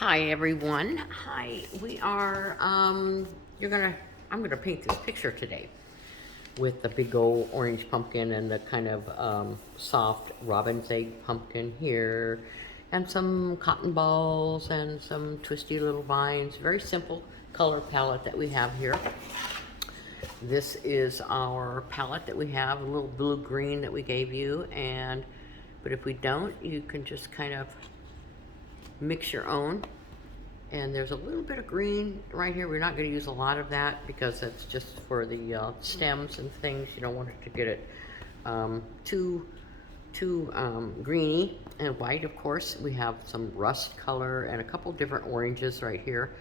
Hi everyone. Hi. We are I'm gonna paint this picture today with the big old orange pumpkin and the kind of soft robin's egg pumpkin here, and some cotton balls and some twisty little vines. Very simple color palette that we have here. This is our palette that we have, a little blue green that we gave you, and but if we don't, you can just kind of mix your own. And there's a little bit of green right here. We're not going to use a lot of that because that's just for the stems and things. You don't want it to get it too greeny. And white, of course. We have some rust color and a couple different oranges right here,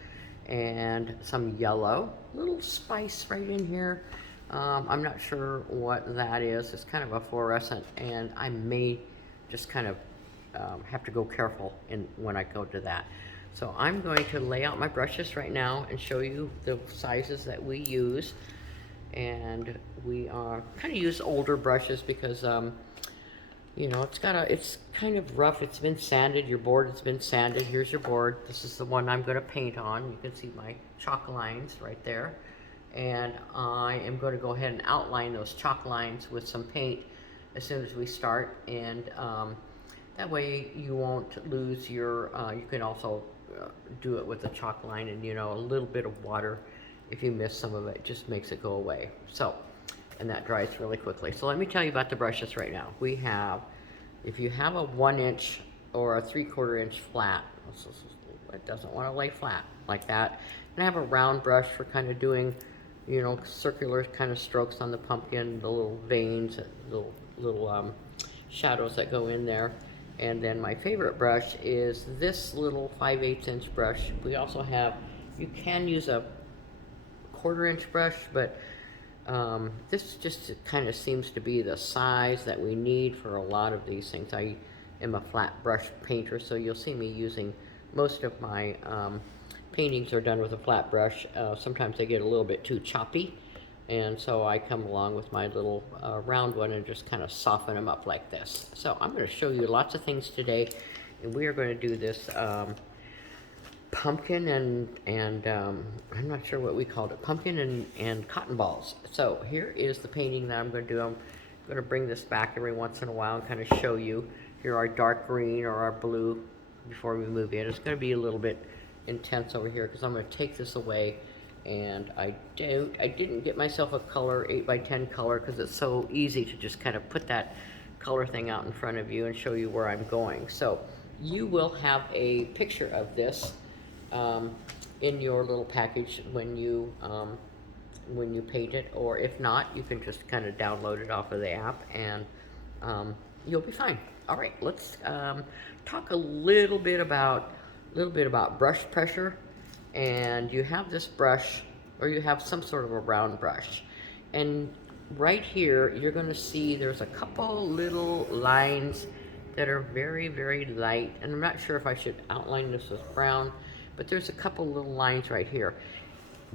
and some yellow. Little spice right in here. I'm not sure what that is. It's kind of a fluorescent, and I may just kind of have to go careful when I go to that. So I'm going to lay out my brushes right now and show you the sizes that we use. And we are kind of use older brushes because you know, it's kind of rough. It's been sanded. Your board has been sanded. Here's your board. This is the one I'm going to paint on. You can see my chalk lines right there. And I am going to go ahead and outline those chalk lines with some paint as soon as we start. And that way you won't lose your, you can also do it with a chalk line, and you know, a little bit of water, if you miss some of it, just makes it go away. So, and that dries really quickly. So let me tell you about the brushes right now. We have, if you have a 1 inch or a 3/4 inch flat, it doesn't want to lay flat like that. And I have a round brush for kind of doing, you know, circular kind of strokes on the pumpkin, the little veins, little shadows that go in there. And then my favorite brush is this little 5/8 inch brush. We also have, you can use a 1/4 inch brush, but this just kind of seems to be the size that we need for a lot of these things. I am a flat brush painter, so you'll see me using most of my paintings are done with a flat brush. Sometimes they get a little bit too choppy, and so I come along with my little round one and just kind of soften them up like this. So I'm going to show you lots of things today, and we are going to do this pumpkin and I'm not sure what we called it, pumpkin and cotton balls. So here is the painting that I'm going to do. I'm going to bring this back every once in a while and kind of show you. Here our dark green or our blue before we move in. It's going to be a little bit intense over here because I'm going to take this away. And I didn't get myself a color 8x10 color because it's so easy to just kind of put that color thing out in front of you and show you where I'm going. So you will have a picture of this in your little package when you paint it, or if not, you can just kind of download it off of the app, and you'll be fine. All right, let's talk a little bit about brush pressure. And you have this brush, or you have some sort of a round brush, and right here you're going to see there's a couple little lines that are very, very light, and I'm not sure if I should outline this with brown, but there's a couple little lines right here.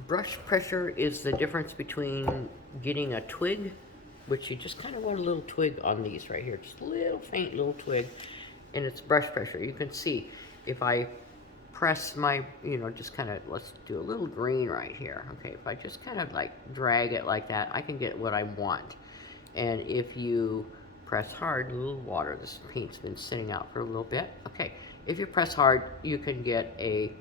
Brush pressure is the difference between getting a twig, which you just kind of want a little twig on these right here, just a little faint little twig, and it's brush pressure. You can see if I press my, you know, just kind of, let's do a little green right here. Okay, if I just kind of like drag it like that, I can get what I want. And if you press hard, a little water, this paint's been sitting out for a little bit. Okay, if you press hard, you can get a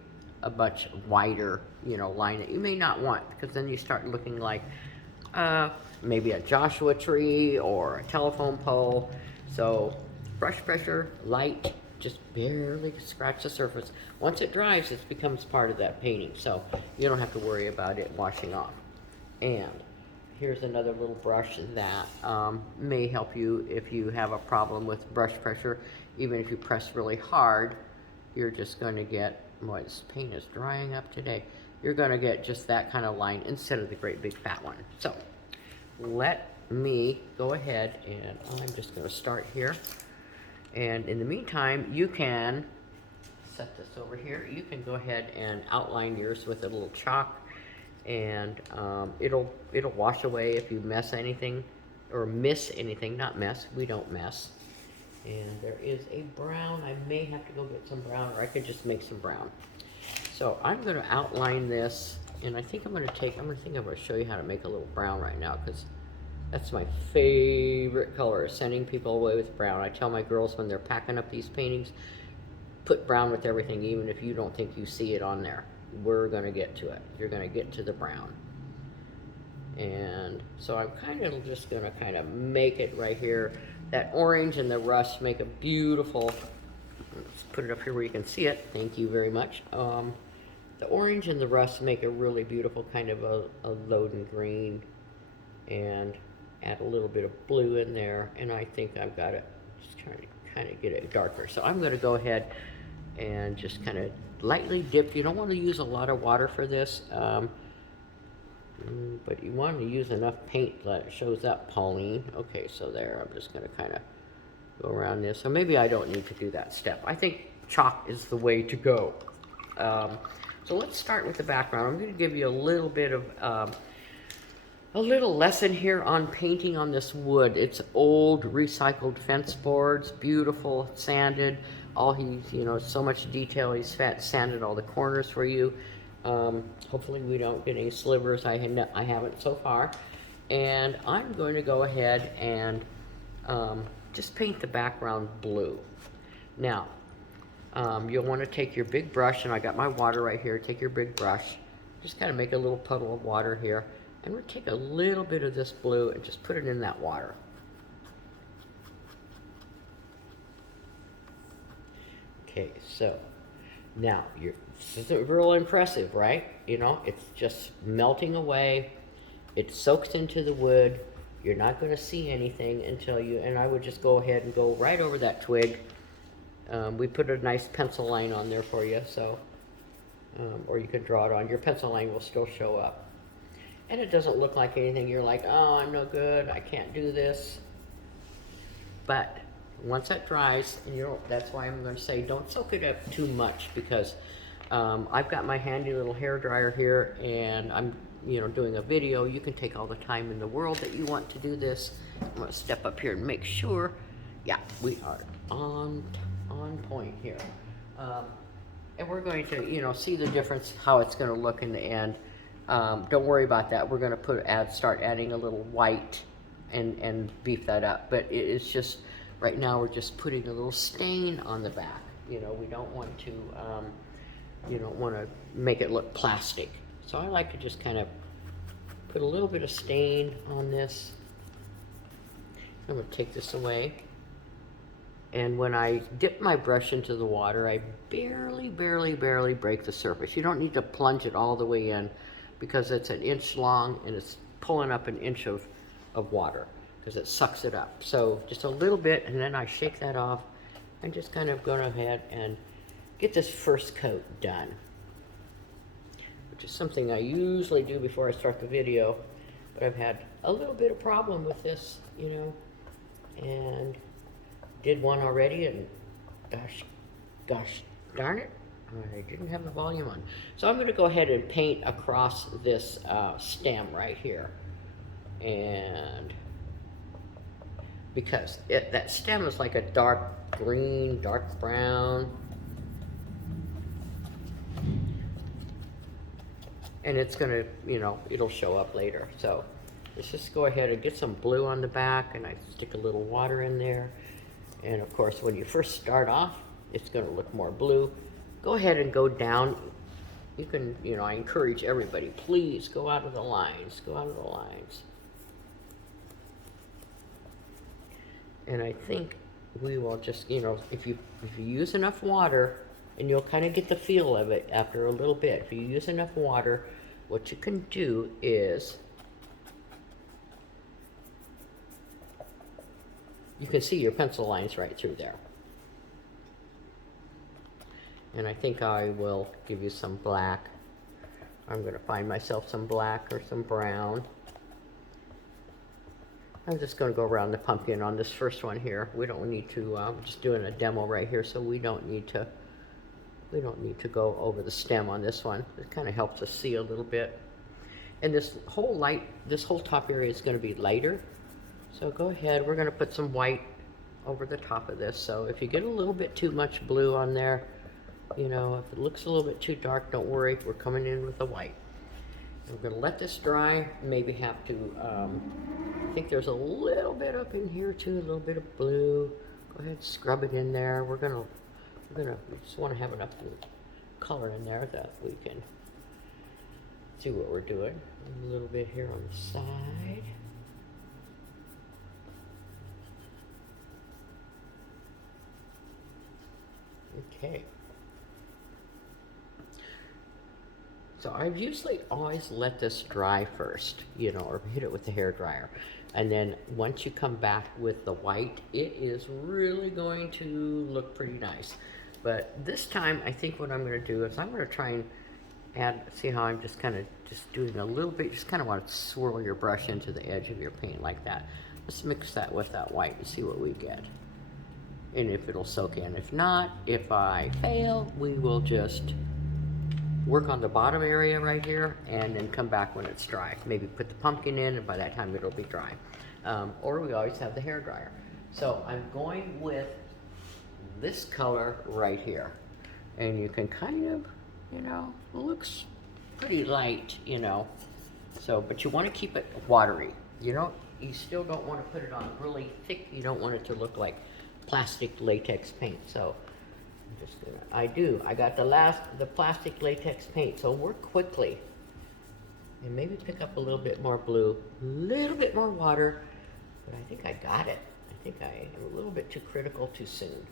much wider, you know, line that you may not want, because then you start looking like maybe a Joshua tree or a telephone pole. So brush pressure, light, just barely scratch the surface. Once it dries, it becomes part of that painting, so you don't have to worry about it washing off. And here's another little brush that may help you if you have a problem with brush pressure. Even if you press really hard, you're just going to get, boy, this paint is drying up today. You're going to get just that kind of line instead of the great big fat one. So let me go ahead, and I'm just going to start here. And in the meantime, you can set this over here. You can go ahead and outline yours with a little chalk, and it'll wash away if you mess anything or miss anything. Not mess, we don't mess. And there is a brown. I may have to go get some brown, or I could just make some brown. So I'm going to outline this, and I think I'm going to show you how to make a little brown right now, because that's my favorite color, sending people away with brown. I tell my girls when they're packing up these paintings, put brown with everything, even if you don't think you see it on there. We're going to get to it. You're going to get to the brown. And so I'm kind of just going to kind of make it right here. That orange and the rust make a beautiful, let's put it up here where you can see it. Thank you very much. The orange and the rust make a really beautiful kind of a Loden green, and add a little bit of blue in there. And I think I've got it, just trying to kind of get it darker. So I'm going to go ahead and just kind of lightly dip. You don't want to use a lot of water for this, but you want to use enough paint that it shows up, Pauline. Okay, so there, I'm just going to kind of go around this. So maybe I don't need to do that step. I think chalk is the way to go. So let's start with the background. I'm going to give you a little bit of a little lesson here on painting on this wood. It's old recycled fence boards, beautiful, sanded. So much detail. He's sanded all the corners for you. Hopefully we don't get any slivers. I haven't so far. And I'm going to go ahead and just paint the background blue. Now, you'll want to take your big brush, and I got my water right here. Take your big brush, just kind of make a little puddle of water here, and we'll take a little bit of this blue and just put it in that water. Okay, so now this is real impressive, right? You know, it's just melting away. It soaks into the wood. You're not going to see anything until and I would just go ahead and go right over that twig. We put a nice pencil line on there for you, so, or you can draw it on. Your pencil line will still show up. And it doesn't look like anything. You're like, oh, I'm no good. I can't do this. But once it dries, and that's why I'm going to say don't soak it up too much, because I've got my handy little hair dryer here, and I'm doing a video. You can take all the time in the world that you want to do this. I'm going to step up here and make sure. Yeah, we are on point here. And we're going to see the difference, how it's going to look in the end. Don't worry about that. We're going to start adding a little white and beef that up. But it's just, right now we're just putting a little stain on the back. We don't want to make it look plastic. So I like to just kind of put a little bit of stain on this. I'm going to take this away. And when I dip my brush into the water, I barely break the surface. You don't need to plunge it all the way in, because it's an inch long and it's pulling up an inch of water, because it sucks it up. So just a little bit, and then I shake that off and just kind of go ahead and get this first coat done, which is something I usually do before I start the video, but I've had a little bit of problem with this, and did one already, and gosh darn it, I didn't have the volume on. So I'm going to go ahead and paint across this stem right here, and because that stem is like a dark green, dark brown, and it's going to, it'll show up later. So let's just go ahead and get some blue on the back, and I stick a little water in there. And of course, when you first start off, it's going to look more blue. Go ahead and go down. You can, I encourage everybody, please go out of the lines. Go out of the lines. And I think we will just, if you use enough water, and you'll kind of get the feel of it after a little bit. If you use enough water, what you can do is, you can see your pencil lines right through there. And I think I will give you some black. I'm going to find myself some black or some brown. I'm just going to go around the pumpkin on this first one here. We don't need to, I'm just doing a demo right here, so we don't need to go over the stem on this one. It kind of helps us see a little bit. And this whole top area is going to be lighter. So go ahead, we're going to put some white over the top of this. So if you get a little bit too much blue on there, you know, if it looks a little bit too dark, don't worry, we're coming in with the white. We're gonna let this dry, maybe have to, I think there's a little bit up in here too, a little bit of blue. Go ahead, scrub it in there. We just wanna have enough color in there that we can see what we're doing. A little bit here on the side. Okay. So I usually always let this dry first, you know, or hit it with the hair dryer. And then once you come back with the white, it is really going to look pretty nice. But this time, I think what I'm gonna do is I'm gonna try and add, see how I'm just kind of just doing a little bit, just kind of want to swirl your brush into the edge of your paint like that. Let's mix that with that white and see what we get. And if it'll soak in. If not, if I fail, we will just work on the bottom area right here and then come back when it's dry. Maybe put the pumpkin in and by that time it'll be dry. Or we always have the hair dryer. So I'm going with this color right here. And you can kind of, you know, it looks pretty light, you know. So, but you want to keep it watery. You still don't want to put it on really thick. You don't want it to look like plastic latex paint. So I'm just gonna, I got the plastic latex paint. So work quickly and maybe pick up a little bit more blue, a little bit more water, but I think I got it. I think I am a little bit too critical too soon.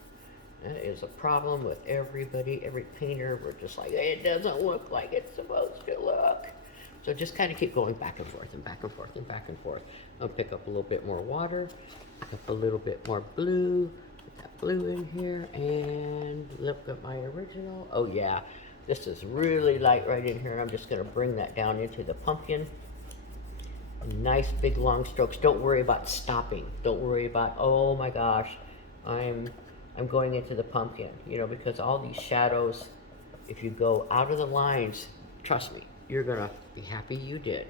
That is a problem with everybody, every painter. We're just like, it doesn't look like it's supposed to look. So just kind of keep going back and forth and back and forth and back and forth. I'll pick up a little bit more water, pick up a little bit more blue, put that blue in here, and look at my original. Oh yeah, this is really light right in here, and I'm just gonna bring that down into the pumpkin. Nice big long strokes. Don't worry about stopping. Don't worry about, oh my gosh, I'm going into the pumpkin, you know, because all these shadows, if you go out of the lines, trust me, you're gonna be happy you did,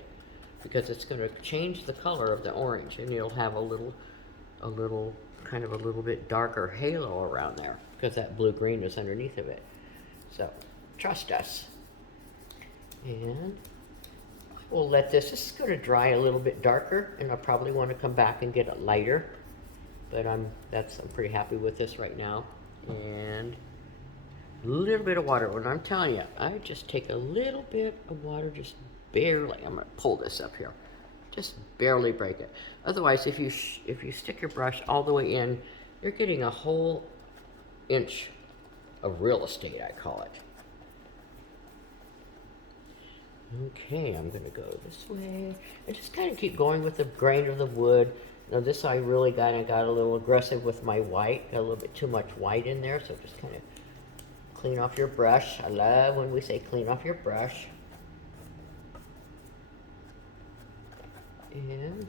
because it's gonna change the color of the orange, and you'll have a little bit darker halo around there, because that blue-green was underneath of it. So, trust us. And we'll let this is gonna dry a little bit darker, and I'll probably wanna come back and get it lighter. But I'm pretty happy with this right now. And a little bit of water. When I'm telling you, I just take a little bit of water, just barely. I'm gonna pull this up here, just barely break it. Otherwise, if you stick your brush all the way in, you're getting a whole inch of real estate, I call it. Okay, I'm gonna go this way and just kind of keep going with the grain of the wood. Now this I really got a little aggressive with my white, got a little bit too much white in there, so just kind of clean off your brush. I love when we say clean off your brush. And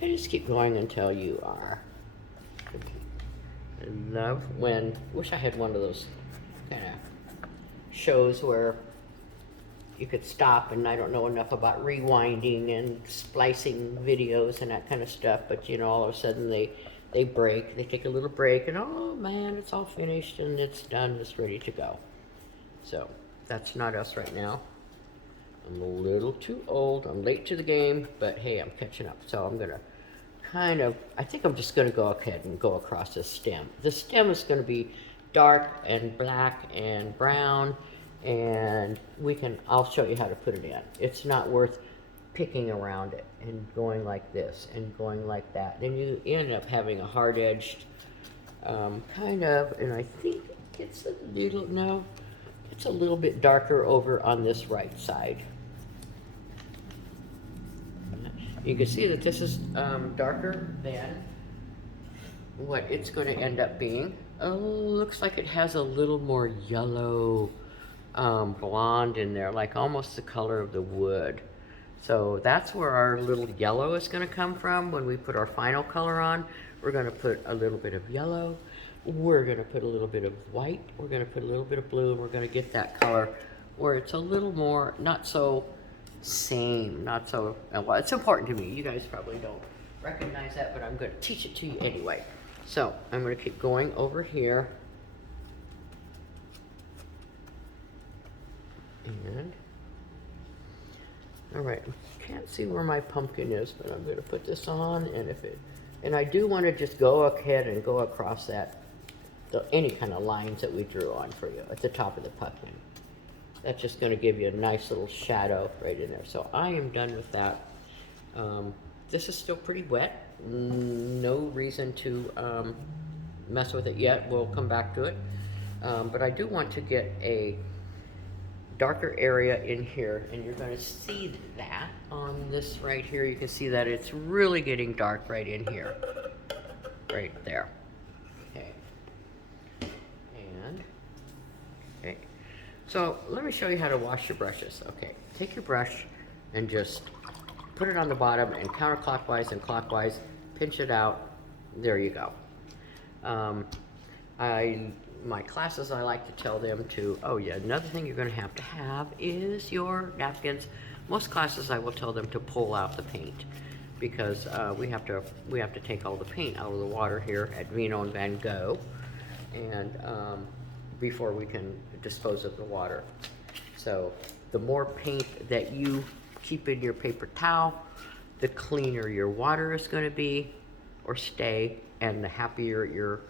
just keep going until you are. I love when, wish I had one of those kind of shows where you could stop, and I don't know enough about rewinding and splicing videos and that kind of stuff, but you know, all of a sudden they break, they take a little break, and oh man, it's all finished and it's done, it's ready to go. So that's not us right now. I'm a little too old, I'm late to the game, but hey, I'm catching up. So I'm gonna I think I'm just gonna go ahead and go across this stem. The stem is gonna be dark and black and brown, and I'll show you how to put it in. It's not worth picking around it and going like this and going like that. Then you end up having a hard-edged and I think it's a little bit darker over on this right side. You can see that this is darker than what it's going to end up being. Oh, looks like it has a little more yellow blonde in there, like almost the color of the wood. So that's where our little yellow is going to come from. When we put our final color on, we're going to put a little bit of yellow, we're going to put a little bit of white, we're going to put a little bit of blue, and we're going to get that color where it's a little more, not so same, not so, well, it's important to me. You guys probably don't recognize that, but I'm going to teach it to you anyway. So I'm going to keep going over here. And, all right, can't see where my pumpkin is, but I'm going to put this on, and if it, and I do want to just go ahead and go across that, any kind of lines that we drew on for you at the top of the pumpkin. That's just going to give you a nice little shadow right in there. So I am done with that. This is still pretty wet. No reason to mess with it yet. We'll come back to it. But I do want to get a darker area in here, and you're going to see that on this right here. You can see that it's really getting dark right in here, right there. Okay, and okay, so let me show you how to wash your brushes. Okay, take your brush and just put it on the bottom and counterclockwise and clockwise, pinch it out. There you go. My classes, I like to tell them to, oh yeah, another thing you're going to have is your napkins. Most classes I will tell them to pull out the paint, because we have to take all the paint out of the water here at Vino and Van Gogh, and before we can dispose of the water. So the more paint that you keep in your paper towel, the cleaner your water is going to be or stay, and the happier your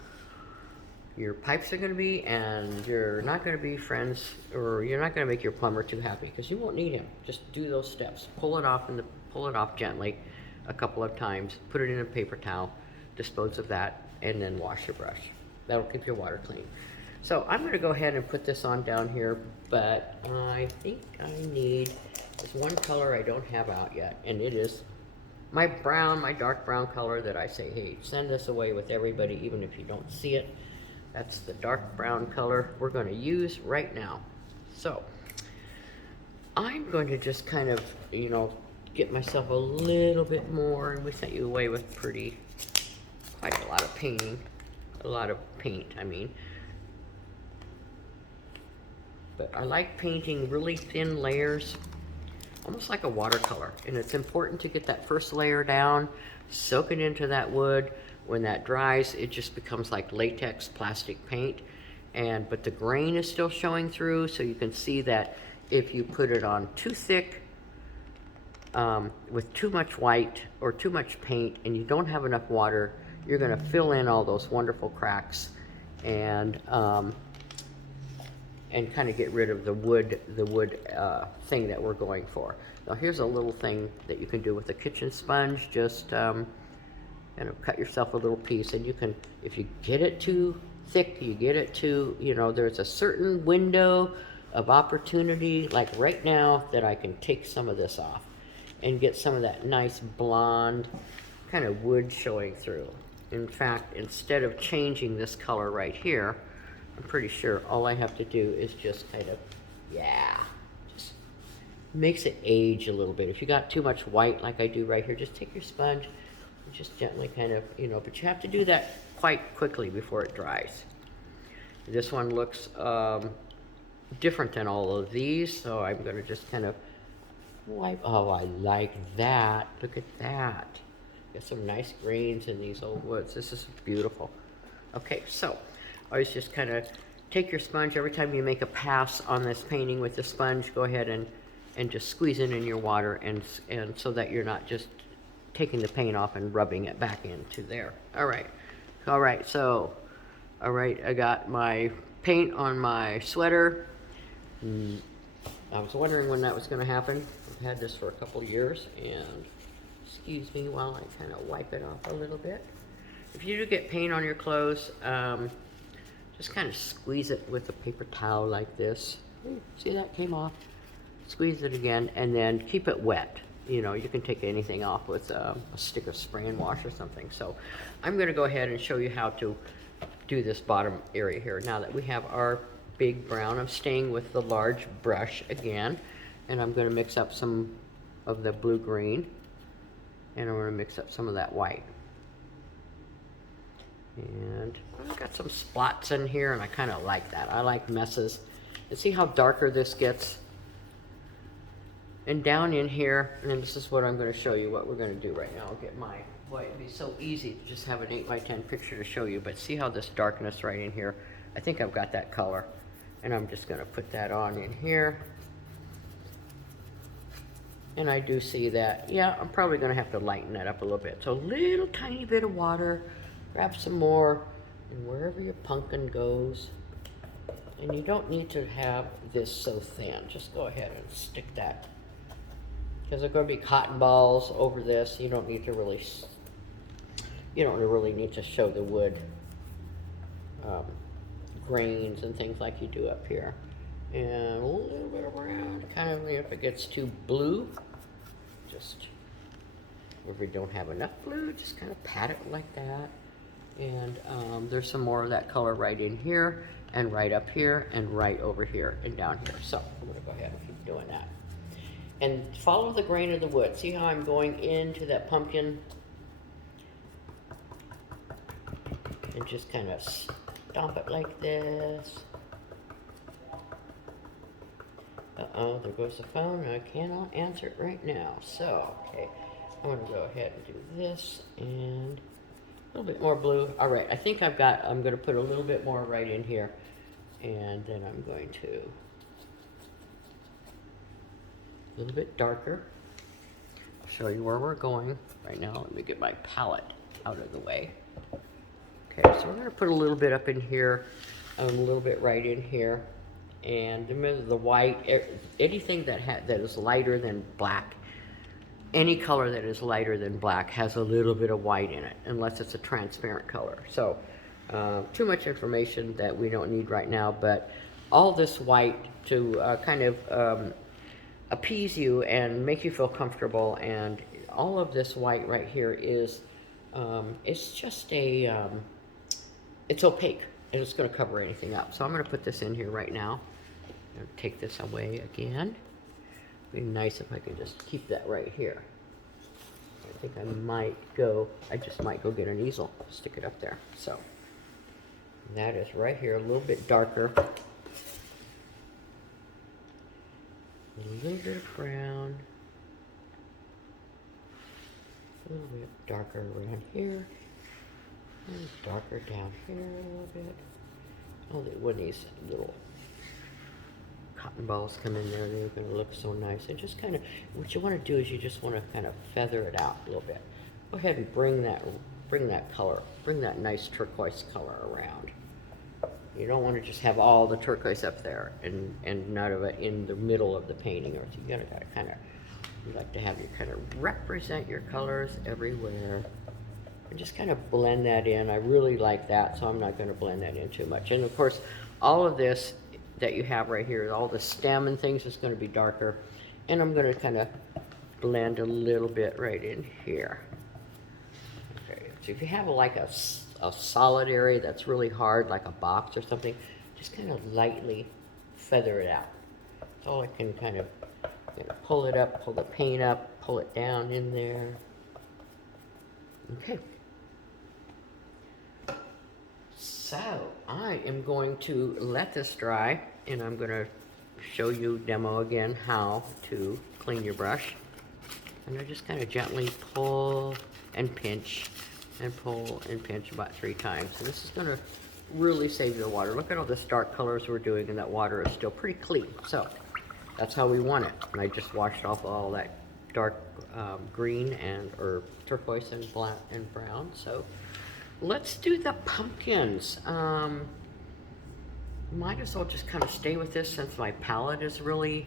pipes are going to be, and you're not going to be friends, or you're not going to make your plumber too happy, because you won't need him. Just do those steps. Pull it off gently a couple of times, put it in a paper towel, dispose of that, and then wash your brush. That'll keep your water clean. So I'm going to go ahead and put this on down here, but I think I need this one color I don't have out yet, and it is my brown, my dark brown color that I say, hey, send this away with everybody, even if you don't see it. That's the dark brown color we're going to use right now. So I'm going to just kind of, you know, get myself a little bit more, and we sent you away with quite a lot of painting, a lot of paint, I mean. But I like painting really thin layers, almost like a watercolor. And it's important to get that first layer down, soak it into that wood. When that dries, it just becomes like latex plastic paint, but the grain is still showing through, so you can see that if you put it on too thick with too much white or too much paint, and you don't have enough water, you're going to fill in all those wonderful cracks and kind of get rid of the wood thing that we're going for. Now here's a little thing that you can do with a kitchen sponge. Just kind of cut yourself a little piece, and you can, if you get it too thick, you get it too, you know, there's a certain window of opportunity, like right now, that I can take some of this off and get some of that nice blonde kind of wood showing through. In fact, instead of changing this color right here, I'm pretty sure all I have to do is just kind of, yeah, just makes it age a little bit. If you got too much white like I do right here, just take your sponge, just gently kind of, you know, but you have to do that quite quickly before it dries. This one looks different than all of these, so I'm going to just kind of wipe. Oh, I like that. Look at that. Got some nice grains in these old woods. This is beautiful. Okay, so always just kind of take your sponge. Every time you make a pass on this painting with the sponge, go ahead and just squeeze it in your water, and so that you're not just taking the paint off and rubbing it back into there. All right, so, all right, I got my paint on my sweater. I was wondering when that was going to happen. I've had this for a couple years, and excuse me while I kind of wipe it off a little bit. If you do get paint on your clothes, just kind of squeeze it with a paper towel like this. See, that came off. Squeeze it again, and then keep it wet. You know, you can take anything off with a stick of spray and wash or something. So I'm going to go ahead and show you how to do this bottom area here. Now that we have our big brown, I'm staying with the large brush again, and I'm going to mix up some of the blue-green, and I'm going to mix up some of that white. And I've got some spots in here, and I kind of like that. I like messes, And see how darker this gets? And down in here, and this is what I'm going to show you, what we're going to do right now. I'll get my, boy, it'd be so easy to just have an 8x10 picture to show you, but see how this darkness right in here, I think I've got that color. And I'm just going to put that on in here. And I do see that, yeah, I'm probably going to have to lighten that up a little bit. So a little tiny bit of water, grab some more, and wherever your pumpkin goes, and you don't need to have this so thin. Just go ahead and stick that. Because there are going to be cotton balls over this. You don't need to really, you don't really need to show the wood grains and things like you do up here. And a little bit around, kind of if it gets too blue, just, if we don't have enough blue, just kind of pat it like that. And there's some more of that color right in here, and right up here, and right over here, and down here. So I'm gonna go ahead and keep doing that. And follow the grain of the wood. See how I'm going into that pumpkin? And just kind of stomp it like this. Uh-oh, there goes the phone. I cannot answer it right now. So, okay, I'm going to go ahead and do this and a little bit more blue. All right, I think I'm going to put a little bit more right in here. And then I'm going to, a little bit darker. I'll show you where we're going. Right now, let me get my palette out of the way. Okay, so we're going to put a little bit up in here, a little bit right in here. And the white, anything that is lighter than black, any color that is lighter than black has a little bit of white in it, unless it's a transparent color. So, too much information that we don't need right now, but all this white to kind of appease you and make you feel comfortable, and all of this white right here is, it's just a, it's opaque. And it's going to cover anything up. So I'm going to put this in here right now. And take this away again. It'd be nice if I could just keep that right here. I think I just might go get an easel, stick it up there. So that is right here, a little bit darker. A little bit of brown. A little bit darker around here. And darker down here a little bit. Oh, when these little cotton balls come in there, they're going to look so nice. And just kind of, what you want to do is you just want to kind of feather it out a little bit. Go ahead and bring that color, bring that nice turquoise color around. You don't want to just have all the turquoise up there and none of it in the middle of the painting. Or you gotta kind of, you like to have you kind of represent your colors everywhere. And just kind of blend that in. I really like that, so I'm not going to blend that in too much. And of course, all of this that you have right here, all the stem and things is going to be darker. And I'm going to kind of blend a little bit right in here. Okay, so if you have like a solid area that's really hard, like a box or something, just kind of lightly feather it out. So I can kind of pull it up, pull the paint up, pull it down in there. Okay. So I am going to let this dry, and I'm going to show you, demo again, how to clean your brush. And I just kind of gently pull and pinch and pull and pinch about 3 times. So this is going to really save your water. Look at all this dark colors we're doing, and that water is still pretty clean. So that's how we want it. And I just washed off all that dark green or turquoise and black and brown. So let's do the pumpkins. Might as well just kind of stay with this since my palette is really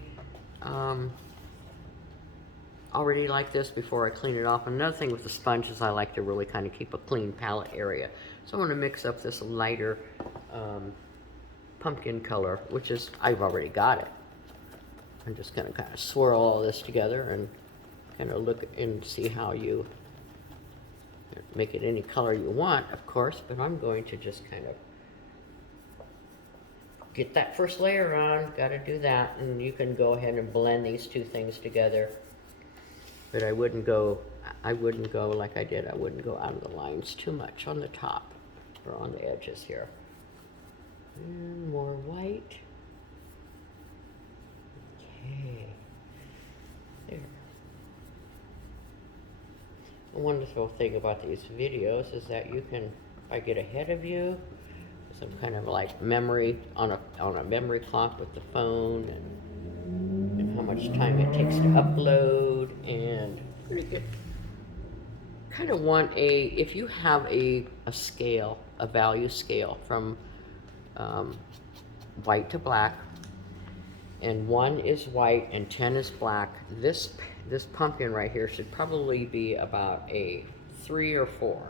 already like this before I clean it off. Another thing with the sponge is I like to really kind of keep a clean palette area. So I'm going to mix up this lighter pumpkin color, which is, I've already got it. I'm just going to kind of swirl all this together and kind of look and see how you make it any color you want, of course, but I'm going to just kind of get that first layer on. Got to do that, and you can go ahead and blend these two things together. But I wouldn't go like I did. I wouldn't go out of the lines too much on the top or on the edges here. And more white. Okay. There. The wonderful thing about these videos is that you can, if I get ahead of you, some kind of like memory on a memory clock with the phone, and how much time it takes to upload, and pretty good. Kind of want if you have a scale, a value scale from white to black, and 1 is white and 10 is black, this pumpkin right here should probably be about a 3 or 4,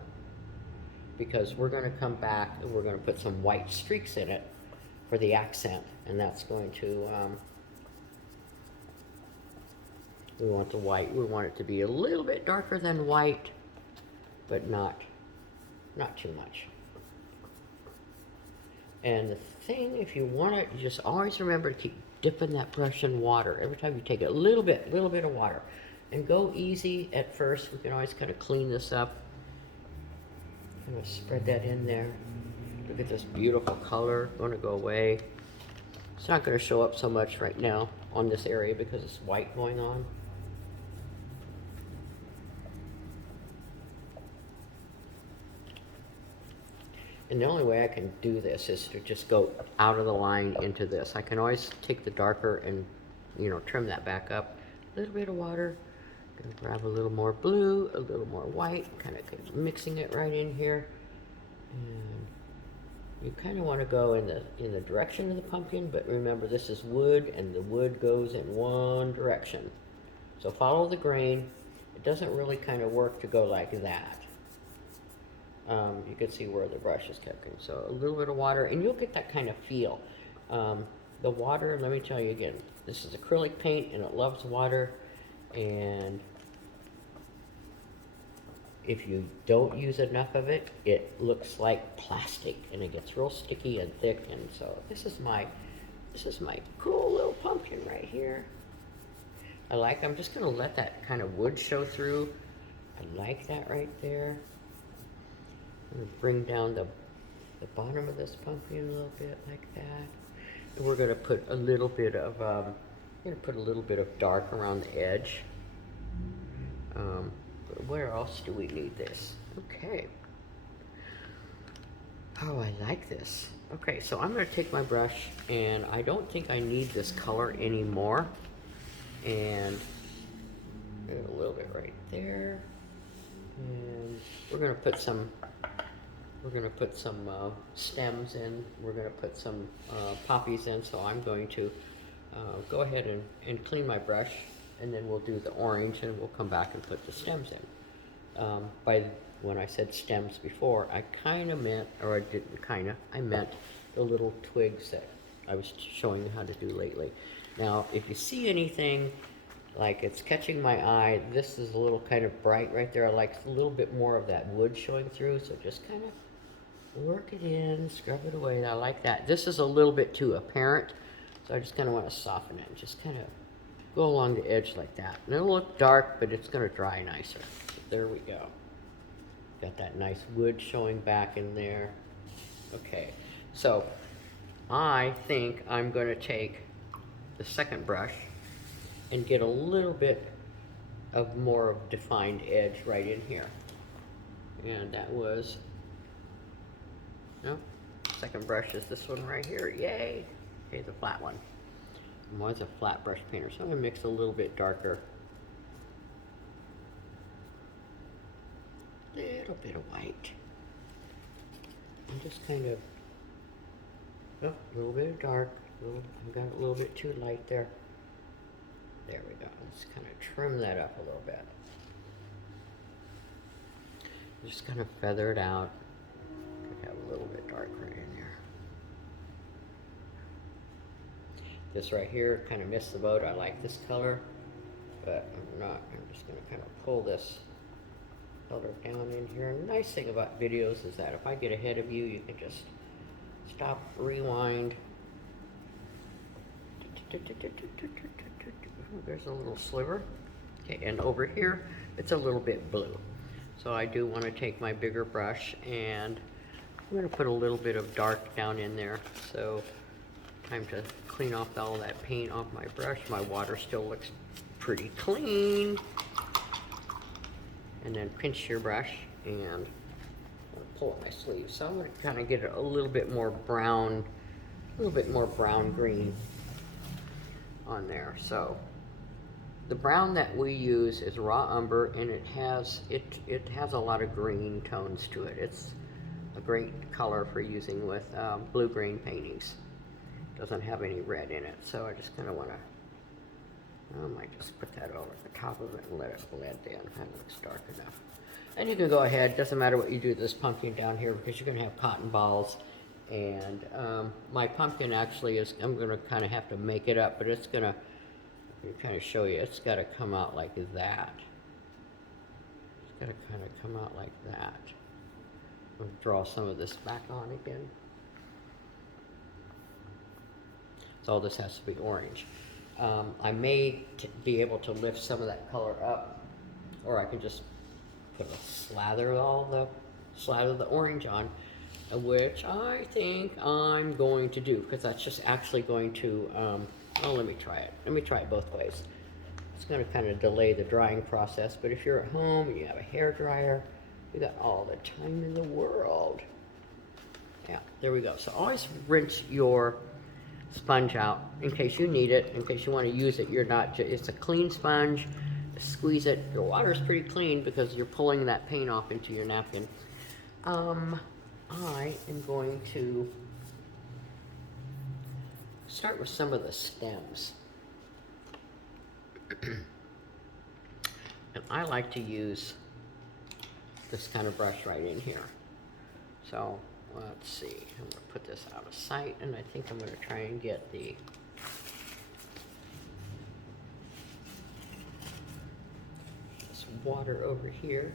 because we're going to come back and we're going to put some white streaks in it for the accent, and that's going to we want the white, we want it to be a little bit darker than white, but not too much. And the thing, if you want it, you just always remember to keep dipping that brush in water. Every time you take a little bit of water. And go easy at first. We can always kind of clean this up. Kind of spread that in there. Look at this beautiful color. Going to go away. It's not going to show up so much right now on this area because it's white going on. And the only way I can do this is to just go out of the line into this. I can always take the darker and, you know, trim that back up. A little bit of water. Gonna grab a little more blue, a little more white, kind of mixing it right in here. And you kind of want to go in the direction of the pumpkin, but remember this is wood, and the wood goes in one direction. So follow the grain. It doesn't really kind of work to go like that. You can see where the brush is cooking. So a little bit of water, and you'll get that kind of feel. The water, let me tell you again, this is acrylic paint, and it loves water. And if you don't use enough of it, it looks like plastic, and it gets real sticky and thick. And so this is my cool little pumpkin right here. I'm just gonna let that kind of wood show through. I like that right there. I'm gonna bring down the bottom of this pumpkin a little bit like that. And we're gonna put a little bit of dark around the edge. But where else do we need this? Okay. Oh, I like this. Okay, so I'm gonna take my brush, and I don't think I need this color anymore. And a little bit right there. And we're gonna put some stems in. We're gonna put some poppies in. So I'm going to go ahead and clean my brush, and then we'll do the orange, and we'll come back and put the stems in. When I said stems before, I kind of meant, or I didn't kind of, I meant the little twigs that I was showing you how to do lately. Now, if you see anything like it's catching my eye, this is a little kind of bright right there. I like a little bit more of that wood showing through, so just kind of work it in, scrub it away. I like that. This is a little bit too apparent, so I just kind of want to soften it and just kind of go along the edge like that. And it'll look dark, but it's going to dry nicer. So there we go. Got that nice wood showing back in there. Okay, so I think I'm going to take the second brush and get a little bit of more defined edge right in here. And that was, no, second brush is this one right here. Yay! Okay, the flat one. I'm always a flat brush painter, so I'm gonna mix a little bit darker. Little bit of white. And just kind of, oh, a little bit of dark. I got a little bit too light there. There we go. Let's kind of trim that up a little bit. Just kind of feather it out. Could have a little bit dark right in there. This right here kind of missed the boat. I like this color, but I'm not. I'm just going to kind of pull this color down in here. And the nice thing about videos is that if I get ahead of you, you can just stop, rewind. There's a little sliver. Okay, and over here, it's a little bit blue. So I do want to take my bigger brush, and I'm going to put a little bit of dark down in there. So time to clean clean off all that paint off my brush. My water still looks pretty clean. And then pinch your brush and pull up my sleeve. So I'm going to kind of get it a little bit more brown, green on there. So the brown that we use is raw umber, and it has a lot of green tones to it. It's a great color for using with blue-green paintings. Doesn't have any red in it, so I just kind of want to, I might just put that over the top of it and let it blend in. That looks dark enough. And you can go ahead, doesn't matter what you do to this pumpkin down here, because you're going to have cotton balls. And my pumpkin actually is, I'm going to kind of have to make it up, but it's going to kind of show you, it's got to come out like that. It's got to kind of come out like that. I'll draw some of this back on again. So all this has to be orange. I may be able to lift some of that color up, or I can just put a slather of the orange on, which I think I'm going to do, because that's just actually going to, oh, let me try it. Let me try it both ways. It's going to kind of delay the drying process, but if you're at home and you have a hair dryer, you got all the time in the world. Yeah, there we go. So always rinse your sponge out in case you need it, in case you want to use it. You're not, it's a clean sponge. Squeeze it. Your water is pretty clean because you're pulling that paint off into your napkin. I am going to start with some of the stems. And I like to use this kind of brush right in here. So let's see, I'm going to put this out of sight, and I think I'm going to try and get the this water over here.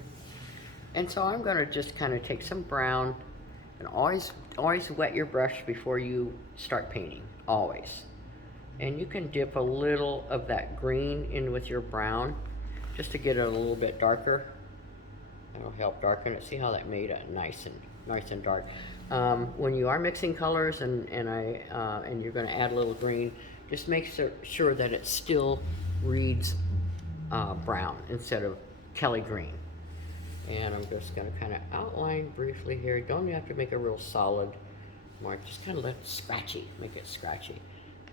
And so I'm going to just kind of take some brown, and always wet your brush before you start painting, always. And you can dip a little of that green in with your brown just to get it a little bit darker. That'll help darken it. See how that made it nice and dark. When you are mixing colors and you're going to add a little green, just make sure that it still reads brown instead of Kelly green. And I'm just going to kind of outline briefly here. Don't have to make a real solid mark. Just kind of let it scratchy, make it scratchy.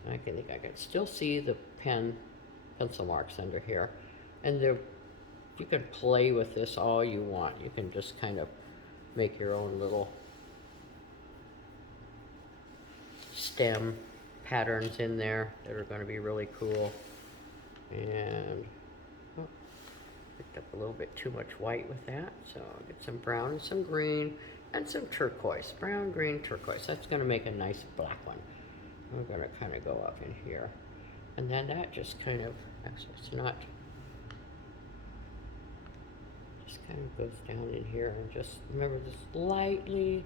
And I think I can still see the pencil marks under here. And you can play with this all you want. You can just kind of make your own little stem patterns in there that are going to be really cool. And picked up a little bit too much white with that, so I'll get some brown and some green and some turquoise. Brown, green, turquoise. That's going to make a nice black one. I'm going to kind of go up in here. And then that just kind of, actually it's not, just kind of goes down in here, and just remember this lightly,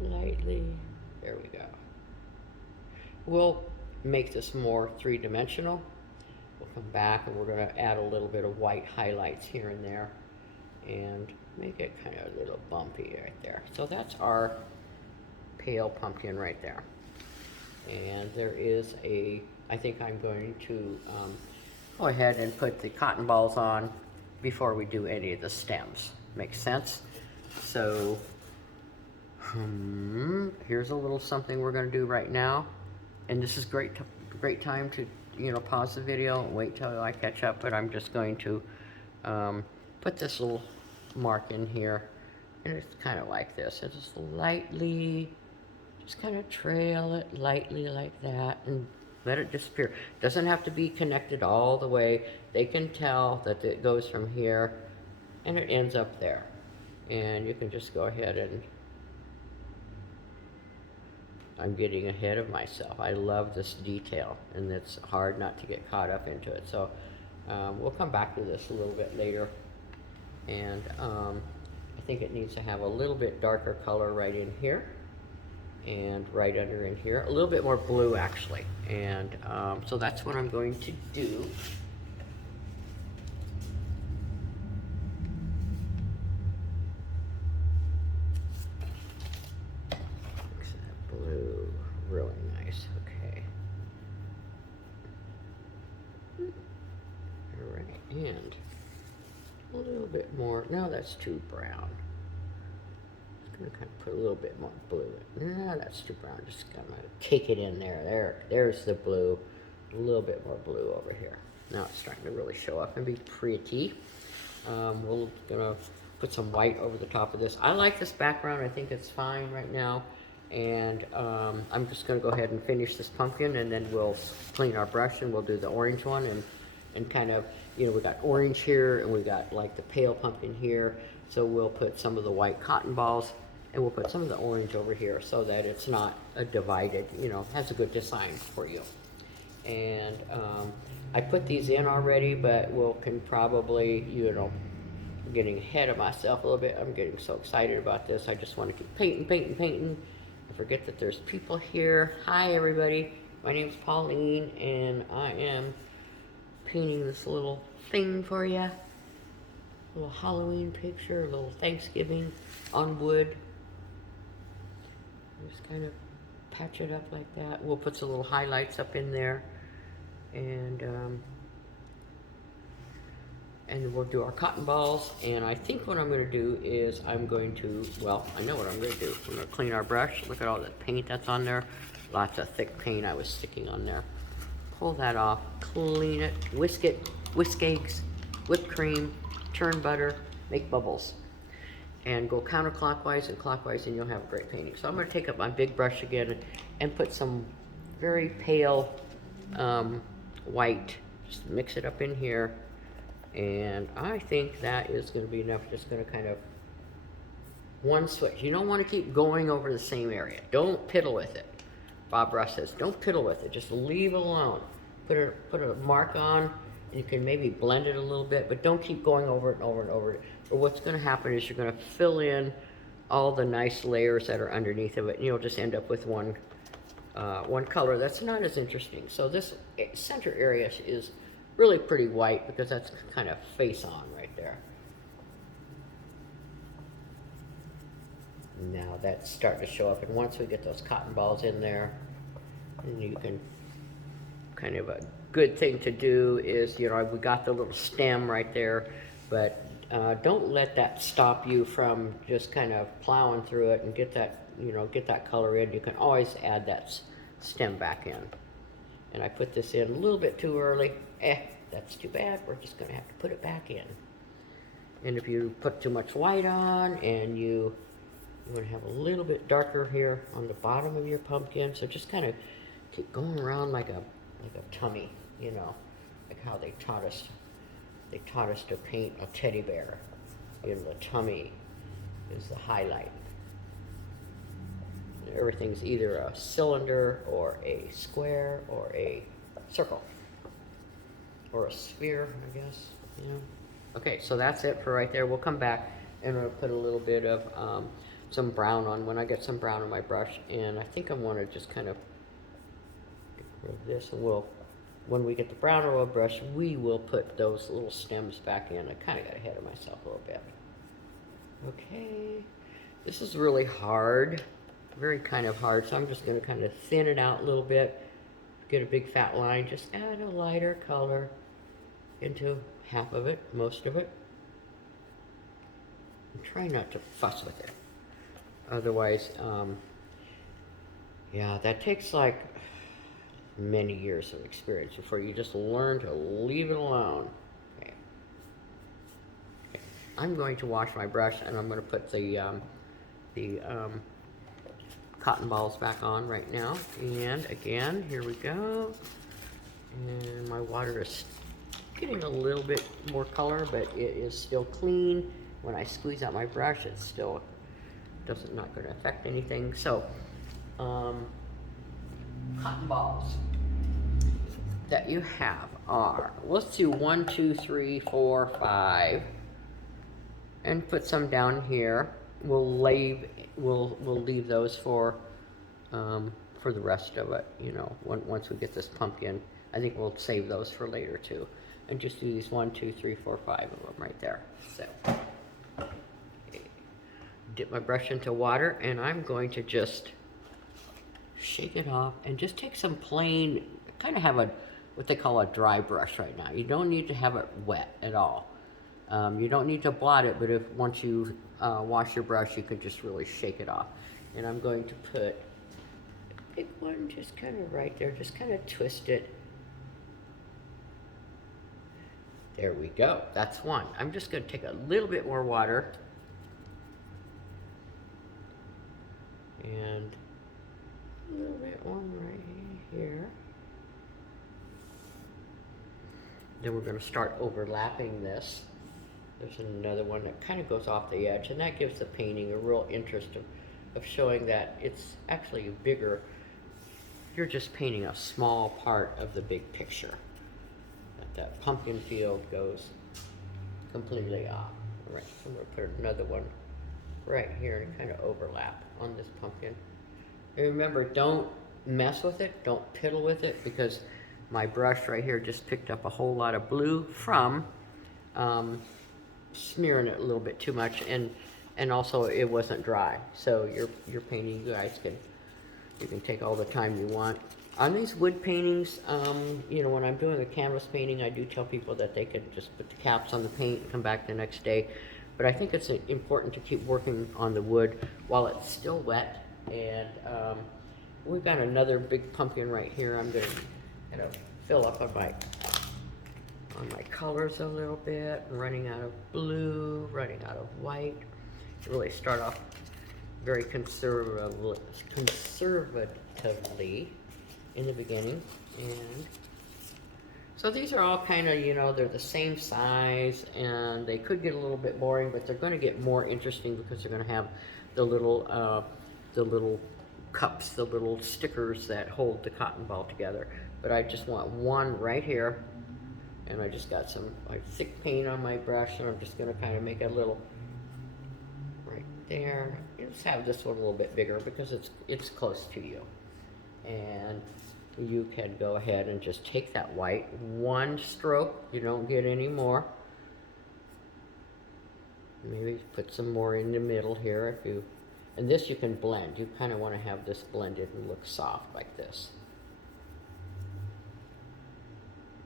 there we go. We'll make this more three-dimensional. We'll come back and we're going to add a little bit of white highlights here and there and make it kind of a little bumpy right there. So that's our pale pumpkin right there. And there is I think I'm going to go ahead and put the cotton balls on before we do any of the stems. Makes sense? So here's a little something we're going to do right now. And this is great time to pause the video and wait till I catch up, but I'm just going to put this little mark in here, and it's kind of like this. I just lightly, just kind of trail it lightly like that and let it disappear. Doesn't have to be connected all the way. They can tell that it goes from here and it ends up there. And you can just go ahead and, I'm getting ahead of myself. I love this detail, and it's hard not to get caught up into it. So we'll come back to this a little bit later. And I think it needs to have a little bit darker color right in here and right under in here. A little bit more blue, actually. And so that's what I'm going to do. Really nice. Okay. a little bit more. No, that's too brown. Just gonna kind of put a little bit more blue in. No, that's too brown. Just gonna cake it in there. There's the blue. A little bit more blue over here. Now it's starting to really show up and be pretty. We're gonna put some white over the top of this. I like this background. I think it's fine right now. And I'm just gonna go ahead and finish this pumpkin, and then we'll clean our brush and we'll do the orange one, and kind of, you know, we got orange here and we got like the pale pumpkin here. So we'll put some of the white cotton balls and we'll put some of the orange over here so that it's not a divided, you know, has a good design for you. And I put these in already, but can probably, you know, I'm getting ahead of myself a little bit. I'm getting so excited about this. I just want to keep painting. I forget that there's people here. Hi, everybody. My name's Pauline, and I am painting this little thing for you. A little Halloween picture, a little Thanksgiving on wood. Just kind of patch it up like that. We'll put some little highlights up in there, and we'll do our cotton balls. And I think what I'm going to do is I'm going to, well, I know what I'm going to do. I'm going to clean our brush. Look at all that paint that's on there. Lots of thick paint I was sticking on there. Pull that off, clean it, whisk eggs, whipped cream, churn butter, make bubbles. And go counterclockwise and clockwise, and you'll have a great painting. So I'm going to take up my big brush again and put some very pale white. Just mix it up in here. And I think that is going to be enough. Just going to kind of one switch. You don't want to keep going over the same area. Don't piddle with it. Bob Ross says, don't piddle with it. Just leave it alone. Put a mark on, and you can maybe blend it a little bit, but don't keep going over it and over and over it. Or what's going to happen is you're going to fill in all the nice layers that are underneath of it, and you'll just end up with one color that's not as interesting. So this center area is really pretty white because that's kind of face on right there. Now that's starting to show up, and once we get those cotton balls in there, and you can kind of, a good thing to do is, you know, we got the little stem right there, but don't let that stop you from just kind of plowing through it and get that, you know, get that color in. You can always add that stem back in. And I put this in a little bit too early. That's too bad. We're just going to have to put it back in. And if you put too much white on, and you want to have a little bit darker here on the bottom of your pumpkin, so just kind of keep going around like a tummy, you know, like how they taught us. They taught us to paint a teddy bear. You know, the tummy is the highlight. Everything's either a cylinder or a square or a circle or a sphere, I guess, you know. Okay, so that's it for right there. We'll come back and we'll put a little bit of some brown on when I get some brown on my brush. And I think I want to just kind of get rid of this, and when we get the brown on our brush, we will put those little stems back in. I kind of got ahead of myself a little bit. Okay, this is really hard, very kind of hard, so I'm just going to kind of thin it out a little bit, get a big fat line, just add a lighter color into half of it, most of it, and try not to fuss with it. Otherwise, yeah, that takes like many years of experience before you just learn to leave it alone. Okay. I'm going to wash my brush, and I'm going to put the cotton balls back on right now. And again, here we go. And my water is getting a little bit more color, but it is still clean. When I squeeze out my brush, it's still not going to affect anything. So, cotton balls that you have are, let's do 1, 2, 3, 4, 5, and put some down here. We'll leave those for the rest of it. You know, once we get this pumpkin, I think we'll save those for later too, and just do these 1, 2, 3, 4, 5 of them right there. So, dip my brush into water, and I'm going to just shake it off and just take some plain, kind of have what they call a dry brush right now. You don't need to have it wet at all. You don't need to blot it, but if once you wash your brush, you can just really shake it off. And I'm going to put a big one just kind of right there, just kind of twist it. There we go, that's one. I'm just gonna take a little bit more water and a little bit one right here. Then we're gonna start overlapping this. There's another one that kind of goes off the edge, and that gives the painting a real interest of showing that it's actually bigger. You're just painting a small part of the big picture. That pumpkin field goes completely off. All right, so I'm gonna put another one right here and kind of overlap on this pumpkin. And remember, don't mess with it, don't piddle with it, because my brush right here just picked up a whole lot of blue from smearing it a little bit too much, and also it wasn't dry. So your painting, you guys you can take all the time you want. On these wood paintings, you know, when I'm doing a canvas painting, I do tell people that they can just put the caps on the paint and come back the next day. But I think it's important to keep working on the wood while it's still wet. And we've got another big pumpkin right here. I'm gonna kind of fill up on my colors a little bit. I'm running out of blue, running out of white. Really start off very conservatively in the beginning. And so these are all kind of, you know, they're the same size, and they could get a little bit boring, but they're going to get more interesting because they're going to have the little cups, the little stickers that hold the cotton ball together. But I just want one right here, and I just got some thick paint on my brush, and I'm just going to kind of make a little right there. Just have this one a little bit bigger because it's close to you. And you can go ahead and just take that white, one stroke, you don't get any more. Maybe put some more in the middle here if you, and this you can blend. You kind of want to have this blended and look soft like this.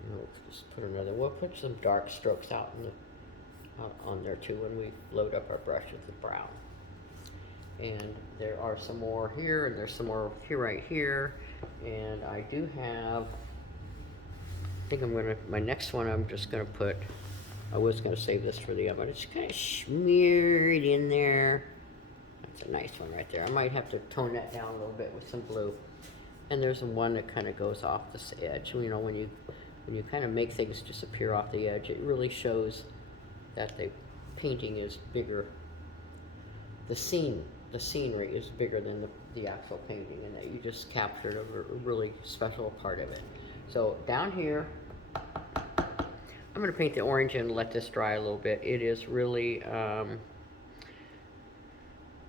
And we'll just put another, we'll put some dark strokes out on there too when we load up our brush with the brown. And there are some more here, and there's some more here, right here. And I do have, I think my next one I'm just gonna put, I was gonna save this for the oven. Just kind of smear it in there. That's a nice one right there. I might have to tone that down a little bit with some blue. And there's one that kind of goes off this edge. You know, when you kind of make things disappear off the edge, it really shows that the painting is bigger. The scenery is bigger than the actual painting, and that you just captured a really special part of it. So down here, I'm going to paint the orange and let this dry a little bit. It is really,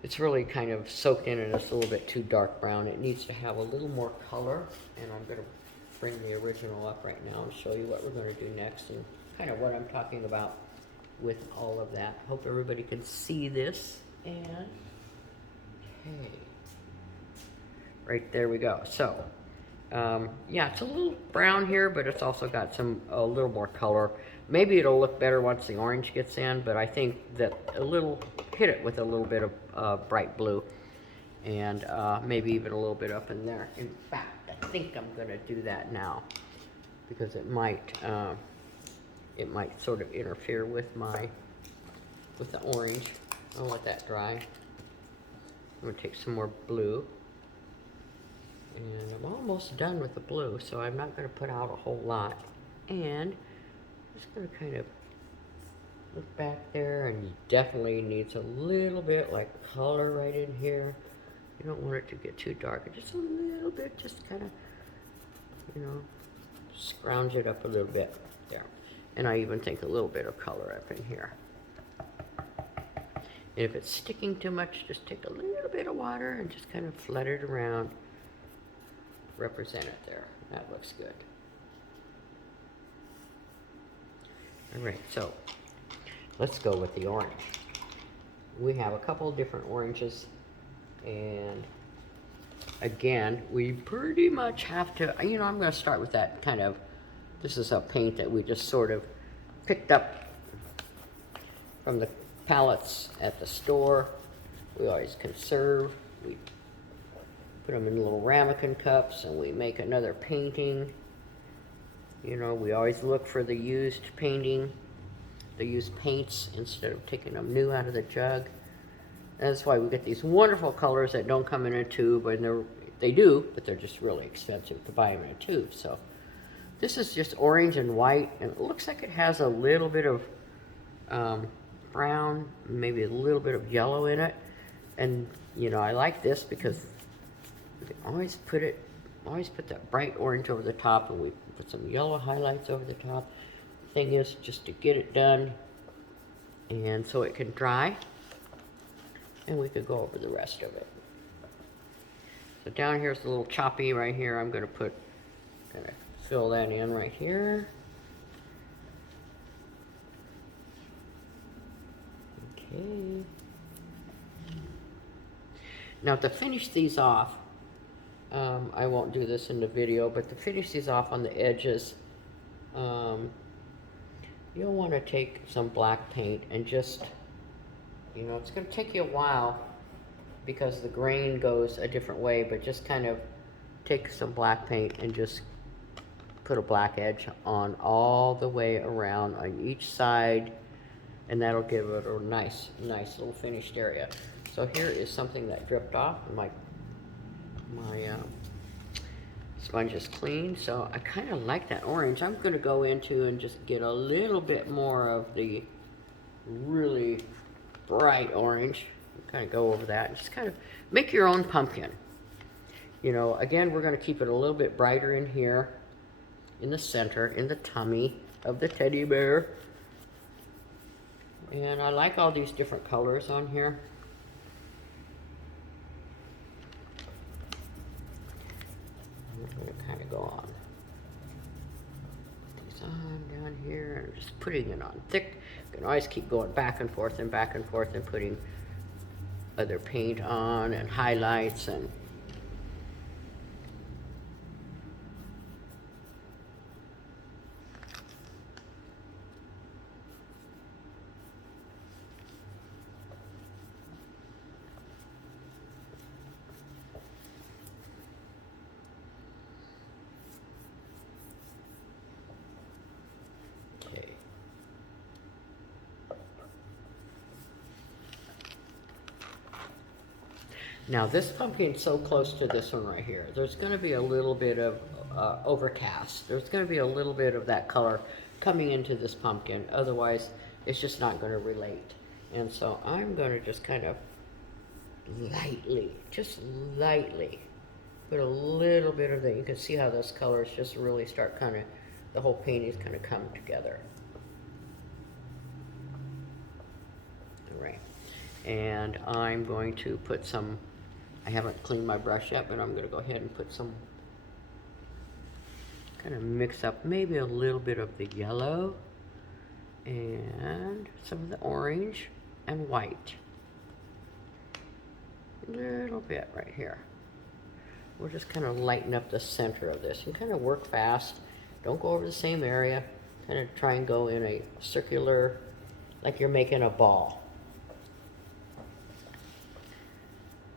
it's really kind of soaked in, and it's a little bit too dark brown. It needs to have a little more color, and I'm going to bring the original up right now and show you what we're going to do next and kind of what I'm talking about with all of that. Hope everybody can see this. And okay, right there we go. So yeah, it's a little brown here, but it's also got a little more color. Maybe it'll look better once the orange gets in, but I think that hit it with a little bit of bright blue, and maybe even a little bit up in there. In fact, I think I'm gonna do that now because it might sort of interfere with the orange. I'll let that dry. I'm gonna take some more blue. And I'm almost done with the blue, so I'm not gonna put out a whole lot. And I'm just gonna kind of look back there, and you definitely needs a little bit like color right in here. You don't want it to get too dark, just a little bit, just kind of, you know, scrounge it up a little bit there. And I even think a little bit of color up in here. And if it's sticking too much, just take a little bit of water and just kind of flood it around. Represent it there. That looks good. All right, so let's go with the orange. We have a couple different oranges, and again, we pretty much have to, you know, I'm going to start with that kind of, this is a paint that we just sort of picked up from the pallets at the store. We always conserve. We put them in little ramekin cups and we make another painting. You know, we always look for the used painting, the used paints, instead of taking them new out of the jug. And that's why we get these wonderful colors that don't come in a tube, and they do, but they're just really expensive to buy them in a tube. So this is just orange and white, and it looks like it has a little bit of brown, maybe a little bit of yellow in it. And you know, I like this because we always put that bright orange over the top, and we put some yellow highlights over the top. Thing is just to get it done, and so it can dry, and we could go over the rest of it. So down here's a little choppy right here. I'm gonna fill that in right here. Okay. Now to finish these off, I won't do this in the video, but to finish these off on the edges, you'll want to take some black paint and just, you know, it's going to take you a while because the grain goes a different way, but just kind of take some black paint and just put a black edge on all the way around on each side, and that'll give it a nice little finished area. So here is something that dripped off. My sponge is clean, so I kind of like that orange. I'm going to go into and just get a little bit more of the really bright orange. Kind of go over that and just kind of make your own pumpkin. You know, again, we're going to keep it a little bit brighter in here, in the center, in the tummy of the teddy bear. And I like all these different colors on here. I'm going to kind of go on. Put these on down here and just putting it on thick. You can always keep going back and forth and back and forth and putting other paint on and highlights and now this pumpkin's so close to this one right here. There's going to be a little bit of overcast. There's going to be a little bit of that color coming into this pumpkin. Otherwise, it's just not going to relate. And so I'm going to just kind of lightly, just lightly, put a little bit of that. You can see how those colors just really start kind of, the whole painting's kind of come together. All right. And I'm going to put some, I haven't cleaned my brush yet, but I'm going to go ahead and put some, kind of mix up maybe a little bit of the yellow and some of the orange and white. A little bit right here. We'll just kind of lighten up the center of this and kind of work fast. Don't go over the same area. Kind of try and go in a circular, like you're making a ball.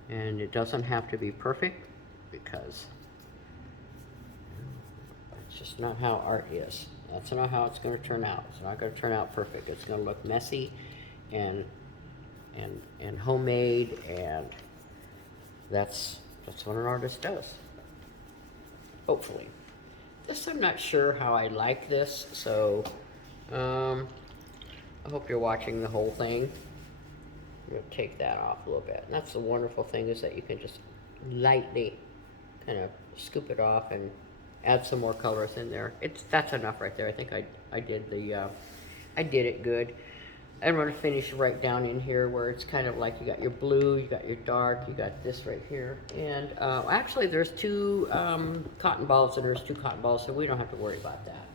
And it doesn't have to be perfect because it's just not how art is. That's not how it's going to turn out. It's not going to turn out perfect. It's going to look messy and homemade, and that's what an artist does. Hopefully. This, I'm not sure how I like this, so I hope you're watching the whole thing. I'm going to take that off a little bit. And that's the wonderful thing, is that you can just lightly kind of scoop it off and add some more colors in there. That's enough right there. I think I did it good. I'm going to finish right down in here where it's kind of like you got your blue, you got your dark, you got this right here. And actually there's two cotton balls, and there's two cotton balls, so we don't have to worry about that.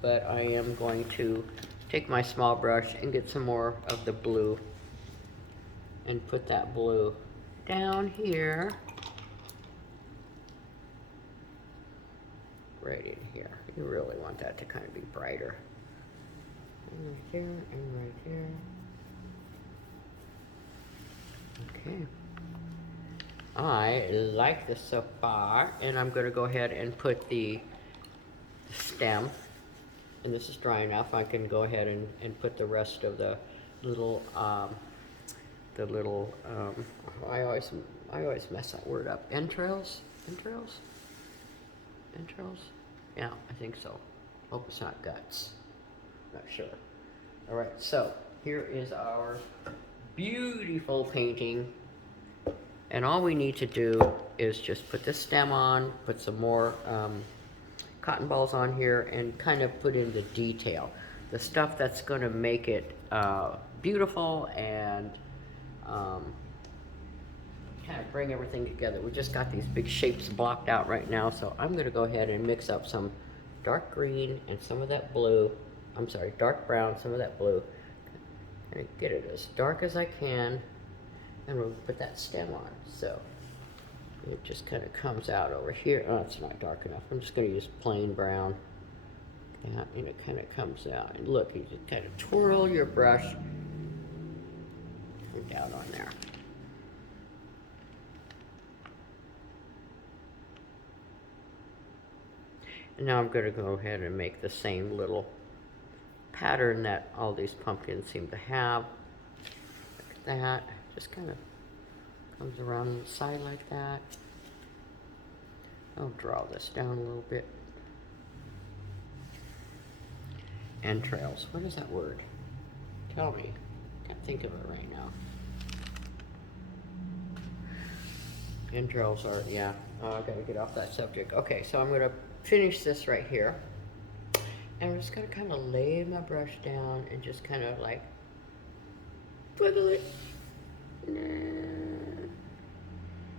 But I am going to take my small brush and get some more of the blue and put that blue down here, right in here. You really want that to kind of be brighter. And right there, and right there. Okay. I like this so far, and I'm going to go ahead and put the stem, and this is dry enough. I can go ahead and put the rest of the little, I always mess that word up. Entrails? Entrails? Entrails? Yeah, I think so. Hope it's not guts. Not sure. All right, so here is our beautiful painting. And all we need to do is just put this stem on, put some more cotton balls on here, and kind of put in the detail. The stuff that's going to make it beautiful and kind of bring everything together. We just got these big shapes blocked out right now, so I'm going to go ahead and mix up some dark green and some of that blue. I'm sorry, dark brown, some of that blue. And get it as dark as I can, and we'll put that stem on. So it just kind of comes out over here. Oh, it's not dark enough. I'm just going to use plain brown. Yeah, and it kind of comes out. And look, you just kind of twirl your brush and down on there. And now I'm going to go ahead and make the same little pattern that all these pumpkins seem to have. Look at that. Just kind of comes around the side like that. I'll draw this down a little bit. Entrails. What is that word? Tell me. Can't think of it right now. Entrails are, yeah. Oh, I gotta get off that subject. Okay, so I'm gonna finish this right here. And I'm just gonna kind of lay my brush down and just kind of like wiggle it.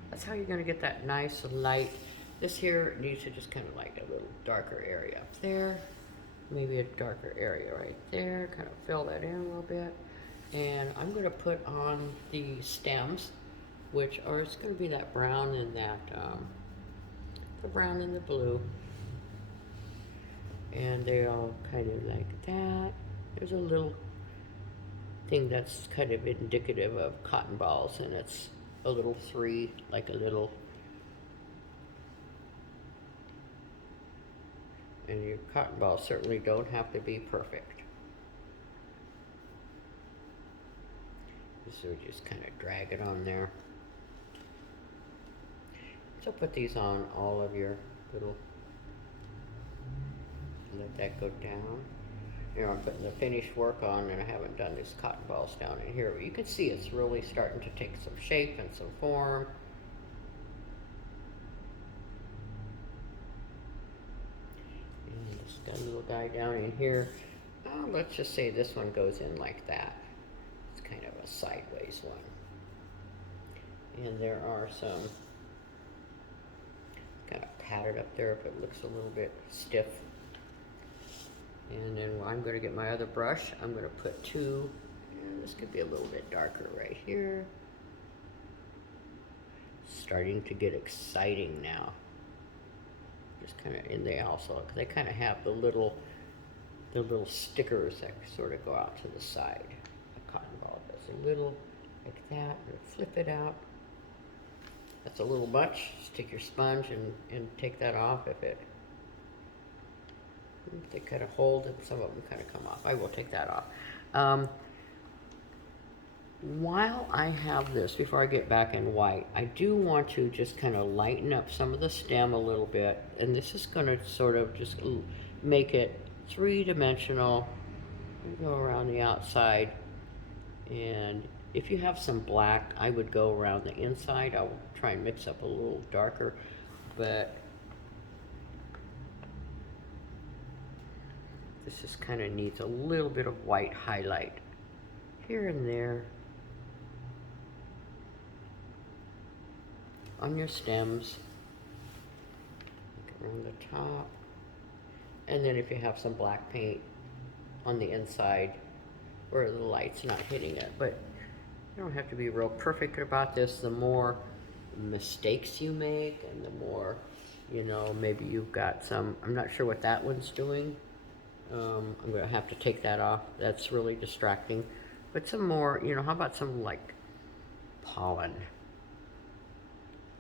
That's how you're gonna get that nice light. This here needs to just kind of like a little darker area up there. Maybe a darker area right there. Kind of fill that in a little bit. And I'm gonna put on the stems, which are, it's gonna be that brown and that, the brown and the blue. And they're all kind of like that. There's a little thing that's kind of indicative of cotton balls, and it's a little 3, like a little, and your cotton balls certainly don't have to be perfect. So just kind of drag it on there. So put these on all of your little, let that go down. Here I'm putting the finished work on, and I haven't done these cotton balls down in here, but you can see it's really starting to take some shape and some form. And just got a little guy down in here. Let's just say this one goes in like that. It's kind of a sideways one. And there are some kind of padded up there if it looks a little bit stiff. And then I'm going to get my other brush. I'm going to put 2, and this could be a little bit darker right here. Starting to get exciting now. Just kind of in there also. They kind of have the little stickers that sort of go out to the side. A cotton ball does a little like that, and flip it out. That's a little much. Just take your sponge and take that off if they kind of hold, and some of them kind of come off. I will take that off. While I have this, before I get back in white, I do want to just kind of lighten up some of the stem a little bit, and this is going to sort of just make it 3-dimensional. Go around the outside, and if you have some black, I would go around the inside. I'll try and mix up a little darker, but this just kind of needs a little bit of white highlight here and there on your stems, around the top. And then if you have some black paint on the inside where the light's not hitting it. But you don't have to be real perfect about this. The more mistakes you make, and the more, you know, maybe you've got some, I'm not sure what that one's doing. I'm going to have to take that off. That's really distracting. But some more, you know, how about some like pollen.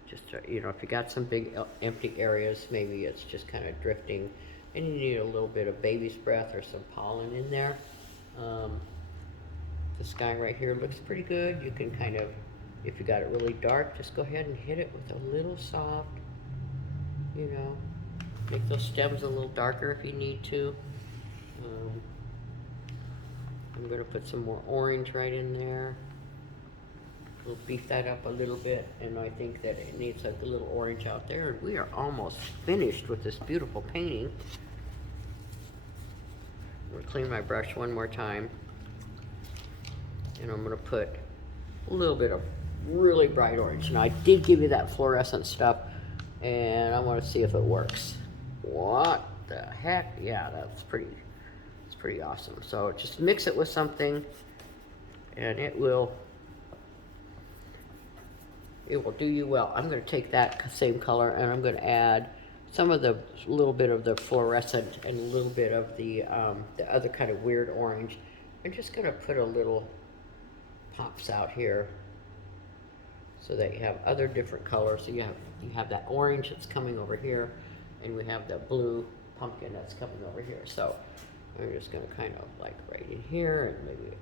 Just, you know, if you got some big empty areas, maybe it's just kind of drifting, and you need a little bit of baby's breath or some pollen in there. This guy right here looks pretty good. You can kind of, if you got it really dark, just go ahead and hit it with a little soft, you know, make those stems a little darker if you need to. I'm going to put some more orange right in there. We'll beef that up a little bit, and I think that it needs like a little orange out there. And we are almost finished with this beautiful painting. I'm going to clean my brush one more time, and I'm going to put a little bit of really bright orange. Now I did give you that fluorescent stuff, and I want to see if it works. What the heck? Yeah, it's pretty awesome. So just mix it with something, and it will do you well. I'm going to take that same color, and I'm going to add some of the little bit of the fluorescent and a little bit of the other kind of weird orange. I'm just going to put a little pops out here so that you have other different colors. So you have that orange that's coming over here, and we have the blue pumpkin that's coming over here. So I'm just going to kind of like right in here and maybe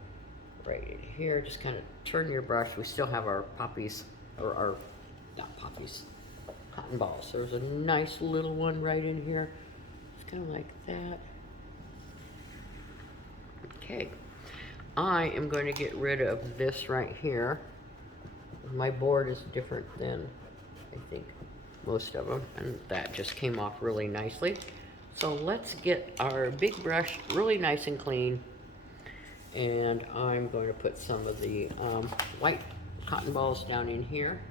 right in here. Just kind of turn your brush. We still have our poppies, or our, not poppies, cotton balls. There's a nice little one right in here. It's kind of like that. Okay. I am going to get rid of this right here. My board is different than, I think, most of them, and that just came off really nicely. So let's get our big brush really nice and clean, and I'm going to put some of the white cotton balls down in here,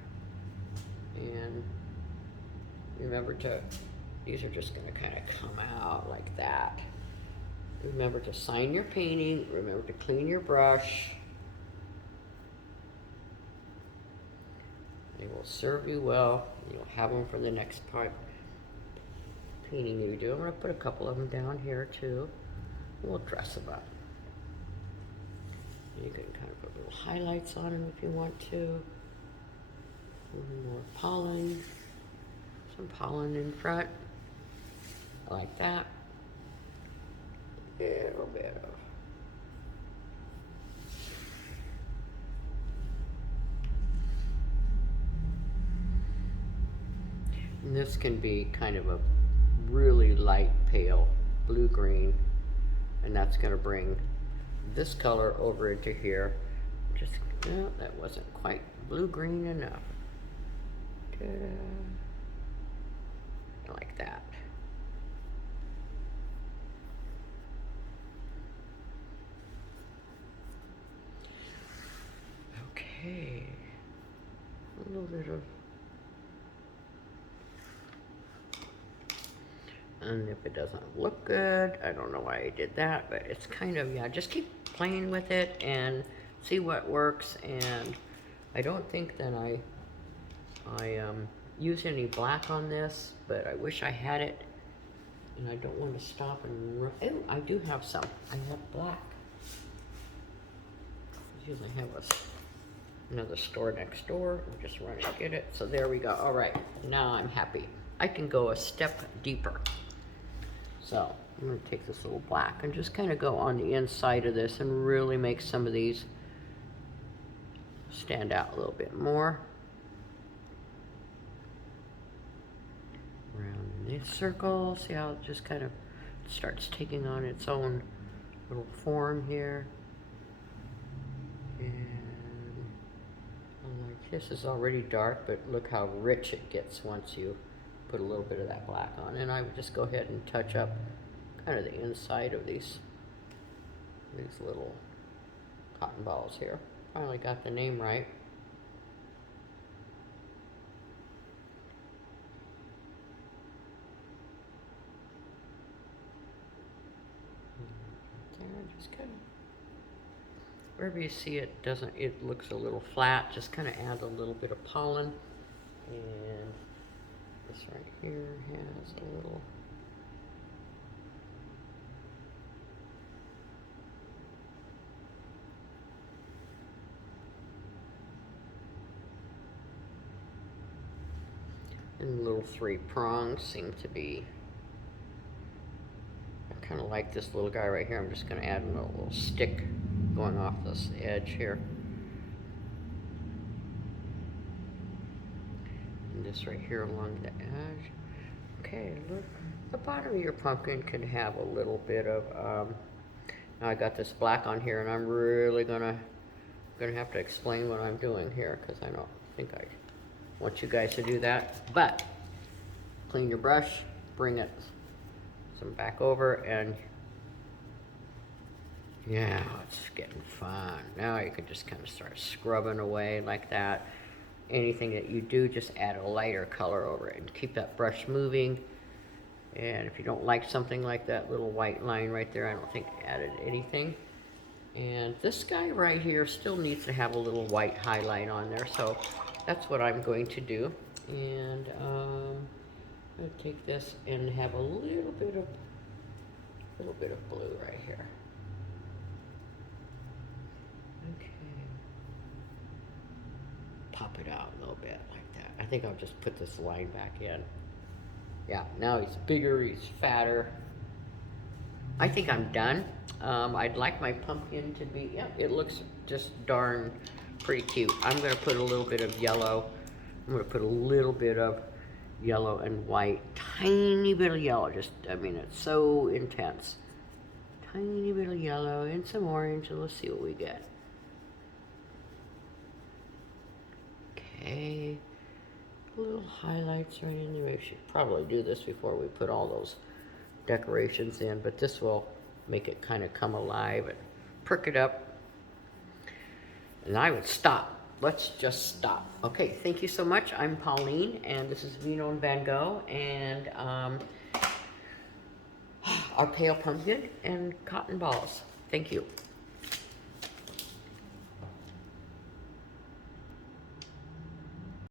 and remember these are just going to kind of come out like that. Remember to sign your painting, remember to clean your brush. They will serve you well. You'll have them for the next painting you do. I'm going to put a couple of them down here too. We'll dress them up. You can kind of put little highlights on them if you want to. A little more pollen. Some pollen in front. Like that. A little bit of. And this can be kind of a really light pale blue-green, and that's going to bring this color over into here. Just, no, that wasn't quite blue-green enough. Ta-da. Like that. Okay. A little bit of. And if it doesn't look good, I don't know why I did that, but it's kind of, yeah, just keep playing with it and see what works. And I don't think that I use any black on this, but I wish I had it, and I don't want to stop and run. Oh, I do have some. I have black. I usually have another store next door. I'll just run and get it. So there we go. All right, now I'm happy. I can go a step deeper. So I'm going to take this little black and just kind of go on the inside of this and really make some of these stand out a little bit more. Around these circles, see how it just kind of starts taking on its own little form here. And like this is already dark, but look how rich it gets once you put a little bit of that black on. And I would just go ahead and touch up kind of the inside of these little cotton balls here. Finally got the name right. There, just kind of wherever you see it it looks a little flat, just kind of add a little bit of pollen. And this right here has a little. And the little 3 prongs seem to be, I kind of like this little guy right here. I'm just going to add a little stick going off this edge here. And this right here along the edge. Okay, look, the bottom of your pumpkin can have a little bit of, now I got this black on here, and I'm really gonna have to explain what I'm doing here, because I don't think I want you guys to do that. But clean your brush, bring it some back over, and yeah, it's getting fun. Now you can just kind of start scrubbing away like that. Anything that you do, just add a lighter color over it and keep that brush moving. And if you don't like something like that little white line right there, I don't think I added anything. And this guy right here still needs to have a little white highlight on there, so that's what I'm going to do. And I'm going to take this and have a little bit of blue right here. Okay. Pop it out a little bit like that. I think I'll just put this line back in. Yeah, now he's bigger, he's fatter. I think I'm done. I'd like my pumpkin to be, yeah, it looks just darn pretty cute. I'm gonna put a little bit of yellow. I'm gonna put a little bit of yellow and white. Tiny bit of yellow, just, I mean, it's so intense. Tiny bit of yellow and some orange, and let's see what we get. Okay. Little highlights right in there. We should probably do this before we put all those decorations in, but this will make it kind of come alive and perk it up. And I would stop. Let's just stop. Okay, thank you so much. I'm Pauline, and this is Vino and Van Gogh, and our pale pumpkin and cotton balls. Thank you.